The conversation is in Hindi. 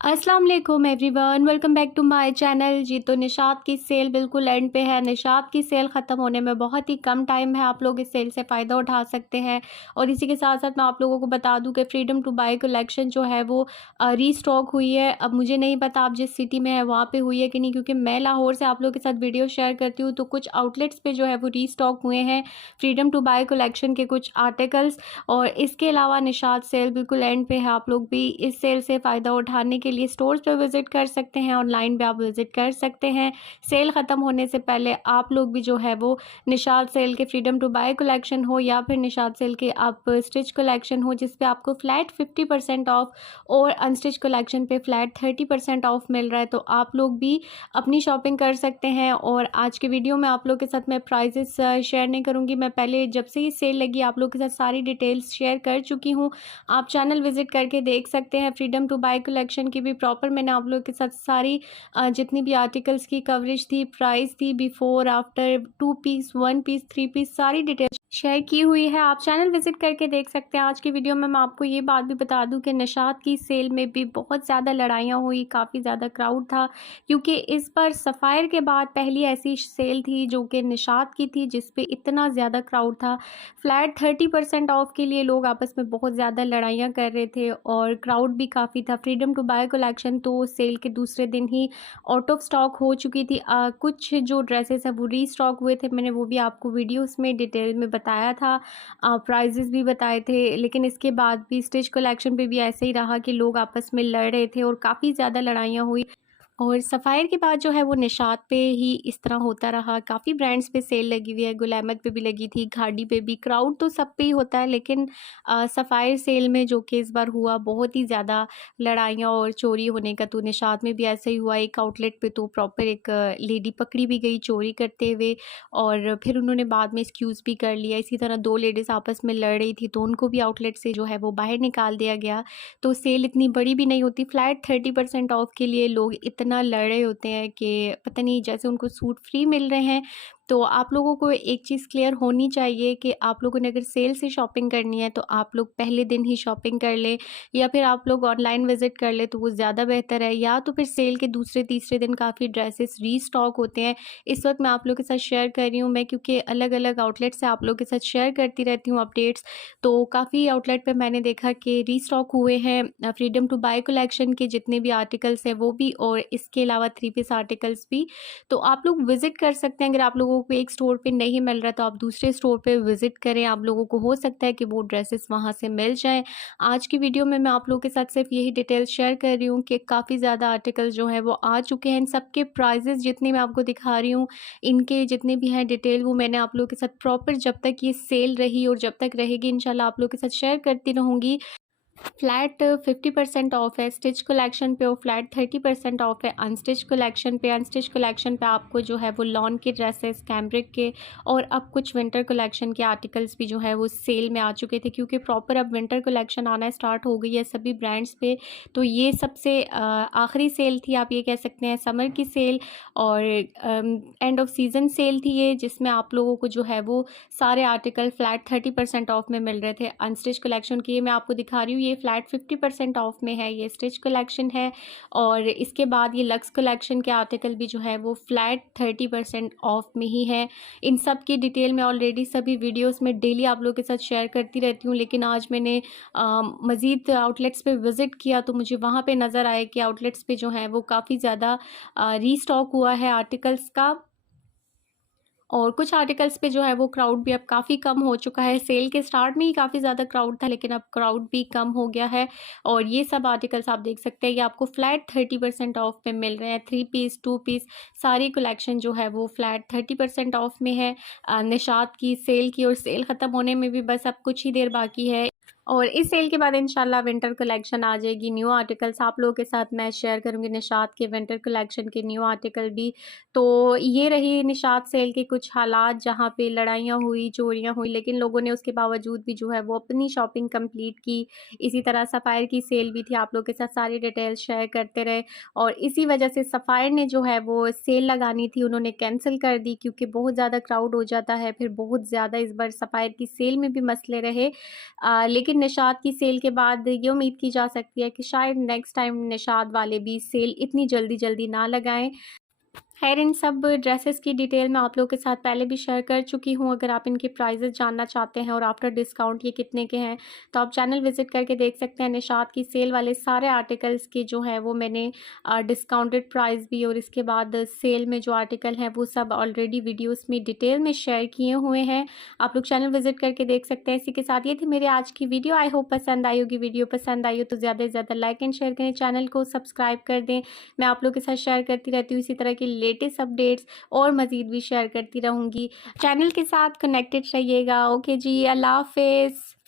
अस्सलाम वालेकुम everyone, welcome back to my channel. जी तो निशात की सेल बिल्कुल एंड पे है। निशात की सेल ख़त्म होने में बहुत ही कम टाइम है। आप लोग इस सेल से फ़ायदा उठा सकते हैं। और इसी के साथ साथ मैं आप लोगों को बता दूं कि फ्रीडम टू बाय कलेक्शन जो है वो रीस्टॉक हुई है। अब मुझे नहीं पता आप जिस सिटी में है वहाँ पे हुई है कि नहीं, क्योंकि मैं लाहौर से आप लोगों के साथ वीडियो शेयर करती हूँ। तो कुछ आउटलेट्स पे जो है वो रीस्टॉक हुए हैं फ्रीडम टू बाय कलेक्शन के कुछ आर्टिकल्स। और इसके अलावा निशात सेल बिल्कुल एंड पे है। आप लोग भी इस सेल से फ़ायदा उठाने के लिए स्टोर्स पे विज़िट कर सकते हैं, ऑनलाइन भी आप विज़िट कर सकते हैं। सेल ख़त्म होने से पहले आप लोग भी जो है वो निशात सेल के फ्रीडम टू बाय कलेक्शन हो या फिर निशात सेल के आप स्टिच कलेक्शन हो, जिस पे आपको फ्लैट 50% ऑफ और अनस्टिच कलेक्शन पे फ्लैट 30% ऑफ मिल रहा है, तो आप लोग भी अपनी शॉपिंग कर सकते हैं। और आज के वीडियो में आप लोग के साथ मैं प्राइजेस शेयर नहीं करूँगी। मैं पहले जब से ही सेल लगी आप लोग के साथ सारी डिटेल्स शेयर कर चुकी हूँ। आप चैनल विज़िट करके देख सकते हैं। फ्रीडम टू बाय कलेक्शन की भी प्रॉपर मैंने आप लोग के साथ सारी जितनी भी आर्टिकल्स की कवरेज थी, प्राइस थी, before after, 2 piece, 1 piece, 3 piece, सारी डिटेल्स शेयर की हुई है। आप चैनल विजिट करके देख सकते हैं। आज की वीडियो में मैं आपको ये बात भी बता दूं कि निशात की सेल में भी बहुत ज़्यादा लड़ाइयाँ हुई, काफ़ी ज़्यादा क्राउड था, क्योंकि इस बार सफ़ायर के बाद पहली ऐसी सेल थी जो कि निशात की थी जिस पे इतना ज़्यादा क्राउड था। फ्लैट 30% ऑफ के लिए लोग आपस में बहुत ज़्यादा लड़ाइयाँ कर रहे थे और क्राउड भी काफ़ी था। फ्रीडम टू बाय कलेक्शन तो सेल के दूसरे दिन ही आउट ऑफ स्टॉक हो चुकी थी। कुछ जो ड्रेसेस हैं वो रीस्टॉक हुए थे, मैंने वो भी आपको वीडियोस में डिटेल में बताया था, प्राइजेस भी बताए थे। लेकिन इसके बाद भी स्टिच कलेक्शन पे भी ऐसे ही रहा कि लोग आपस में लड़ रहे थे और काफ़ी ज़्यादा लड़ाइयाँ हुई। और सफ़ायर के बाद जो है वो निशात पे ही इस तरह होता रहा। काफ़ी ब्रांड्स पे सेल लगी हुई है, गुल अहमद पे भी लगी थी, घाडी पे भी। क्राउड तो सब पे ही होता है, लेकिन सफ़ायर सेल में जो कि इस बार हुआ, बहुत ही ज़्यादा लड़ाइयाँ और चोरी होने का तो निशात में भी ऐसा ही हुआ। एक आउटलेट पे तो प्रॉपर एक लेडी पकड़ी भी गई चोरी करते हुए, और फिर उन्होंने बाद में एक्सक्यूज़ भी कर लिया। इसी तरह 2 लेडीज़ आपस में लड़ रही थी तो उनको भी आउटलेट से जो है वो बाहर निकाल दिया गया। तो सेल इतनी बड़ी भी नहीं होती। फ्लैट 30% ऑफ के लिए लोग इतना लड़ रहे होते हैं कि पता नहीं, जैसे उनको सूट फ्री मिल रहे हैं। तो आप लोगों को एक चीज़ क्लियर होनी चाहिए कि आप लोगों ने अगर सेल से शॉपिंग करनी है तो आप लोग पहले दिन ही शॉपिंग कर लें, या फिर आप लोग ऑनलाइन विजिट कर लें तो वो ज़्यादा बेहतर है। या तो फिर सेल के दूसरे तीसरे दिन काफ़ी ड्रेसेस रीस्टॉक होते हैं। इस वक्त मैं आप लोगों के साथ शेयर कर रही हूँ, मैं क्योंकि अलग अलग आउटलेट से आप लोगों के साथ शेयर करती रहती हूँ अपडेट्स। तो काफ़ी आउटलेट पे मैंने देखा कि रीस्टॉक हुए हैं फ्रीडम टू बाय कलेक्शन के जितने भी आर्टिकल्स हैं वो भी, और इसके अलावा 3 पीस आर्टिकल्स भी। तो आप लोग विज़िट कर सकते हैं। अगर आप लोगों को एक स्टोर पे नहीं मिल रहा तो आप दूसरे स्टोर पे विज़िट करें। आप लोगों को हो सकता है कि वो ड्रेसेस वहाँ से मिल जाएँ। आज की वीडियो में मैं आप लोगों के साथ सिर्फ यही डिटेल्स शेयर कर रही हूँ कि काफ़ी ज़्यादा आर्टिकल्स जो हैं वो आ चुके हैं। इन सब के प्राइसेस जितने मैं आपको दिखा रही हूँ, इनके जितने भी हैं डिटेल, वो मैंने आप लोगों के साथ प्रॉपर जब तक ये सेल रही और जब तक रहेगी इंशाल्लाह आप लोगों के साथ शेयर करती रहूँगी। फ्लैट 50% ऑफ है स्टिच कलेक्शन पे, और फ्लैट 30% ऑफ है अनस्टिच कलेक्शन पे। अनस्टिच कलेक्शन पे आपको जो है वो लॉन के ड्रेसेस, कैम्ब्रिक के, और अब कुछ विंटर कलेक्शन के आर्टिकल्स भी जो है वो सेल में आ चुके थे, क्योंकि प्रॉपर अब विंटर कलेक्शन आना स्टार्ट हो गई है सभी ब्रांड्स पे। तो ये सबसे आखिरी सेल थी, आप ये कह सकते हैं समर की सेल, और एंड ऑफ सीज़न सेल थी ये, जिसमें आप लोगों को जो है वो सारे आर्टिकल फ्लैट 30% ऑफ में मिल रहे थे। अनस्टिच कलेक्शन की ये मैं आपको दिखा रही हूँ, ये फ्लैट 50% ऑफ में है, ये स्टिच कलेक्शन है। और इसके बाद ये लक्स कलेक्शन के आर्टिकल भी जो है वो फ्लैट 30% ऑफ में ही है। इन सब की डिटेल मैं ऑलरेडी सभी वीडियोस में डेली आप लोगों के साथ शेयर करती रहती हूँ, लेकिन आज मैंने मज़ीद आउटलेट्स पे विज़िट किया तो मुझे वहाँ पे नज़र आया कि आउटलेट्स पे जो है वो काफ़ी ज़्यादा रीस्टॉक हुआ है आर्टिकल्स का। और कुछ आर्टिकल्स पे जो है वो क्राउड भी अब काफ़ी कम हो चुका है। सेल के स्टार्ट में ही काफ़ी ज़्यादा क्राउड था, लेकिन अब क्राउड भी कम हो गया है। और ये सब आर्टिकल्स आप देख सकते हैं, ये आपको फ्लैट 30% ऑफ पे मिल रहे हैं। 3 पीस, 2 पीस, सारी कलेक्शन जो है वो फ्लैट 30% ऑफ में है निशात की सेल की। और सेल ख़त्म होने में भी बस अब कुछ ही देर बाकी है, और इस सेल के बाद इंशाल्लाह विंटर कलेक्शन आ जाएगी। न्यू आर्टिकल्स आप लोगों के साथ मैं शेयर करूंगी, निशात के विंटर कलेक्शन के न्यू आर्टिकल भी। तो ये रही निशात सेल के कुछ हालात, जहाँ पे लड़ाइयाँ हुई, चोरियाँ हुई, लेकिन लोगों ने उसके बावजूद भी जो है वो अपनी शॉपिंग कंप्लीट की। इसी तरह सफ़ायर की सेल भी थी, आप लोग के साथ सारी डिटेल्स शेयर करते रहे। और इसी वजह से सफ़ायर ने जो है वो सेल लगानी थी, उन्होंने कैंसिल कर दी, क्योंकि बहुत ज़्यादा क्राउड हो जाता है। फिर बहुत ज़्यादा इस बार सफ़ायर की सेल में भी मसले रहे, लेकिन निशात की सेल के बाद ये उम्मीद की जा सकती है कि शायद नेक्स्ट टाइम निशात वाले भी सेल इतनी जल्दी ना लगाएं। खैर, इन सब ड्रेसेस की डिटेल मैं आप लोगों के साथ पहले भी शेयर कर चुकी हूँ। अगर आप इनके प्राइजेस जानना चाहते हैं और आफ्टर डिस्काउंट ये कितने के हैं, तो आप चैनल विजिट करके देख सकते हैं। निशात की सेल वाले सारे आर्टिकल्स के जो है वो मैंने डिस्काउंटेड प्राइस भी और इसके बाद सेल में जो आर्टिकल हैं वो सब ऑलरेडी वीडियोस में डिटेल में शेयर किए हुए हैं। आप लोग चैनल विजिट करके देख सकते हैं। इसी के साथ ये थी मेरी आज की वीडियो। आई होप पसंद आई होगी। वीडियो पसंद आई हो तो ज़्यादा से ज़्यादा लाइक एंड शेयर करें, चैनल को सब्सक्राइब कर दें। मैं आप लोग के साथ शेयर करती रहती हूँ इसी तरह की लेटेस्ट अपडेट्स और मज़ीद भी शेयर करती रहूँगी। चैनल के साथ कनेक्टेड रहिएगा। ओके जी, अल्लाह हाफ़िज़।